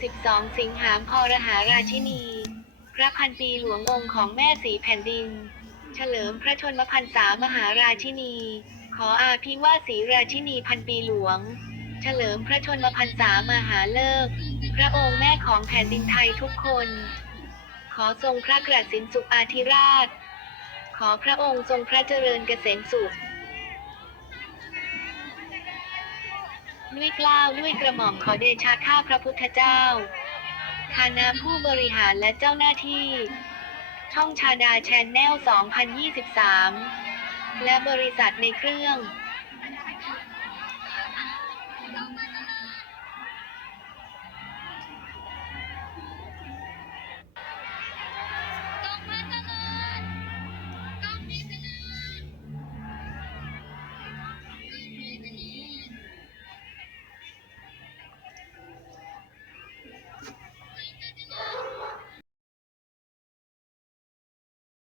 12 สิงหามพรหาราชินี พระพันปีหลวงองค์ของแม่สีแผ่นดิน เฉลิมพระชนมพรรษามหาราชินี ขออาภิวาสีราชินีพันปีหลวง เฉลิมพระชนมพรรษามหาเลิก พระองค์แม่ของแผ่นดินไทยทุกคน ขอทรงพระกระสินสุขอาธิราช ขอพระองค์ทรงพระเจริญเกษมสุข ด้วยกล้าวด้วยกระหม่อมขอเดชะข้าพระพุทธเจ้า คณะผู้บริหารและเจ้าหน้าที่ ช่องชาดาแชนแนล 2023 และบริษัทในเครื่อง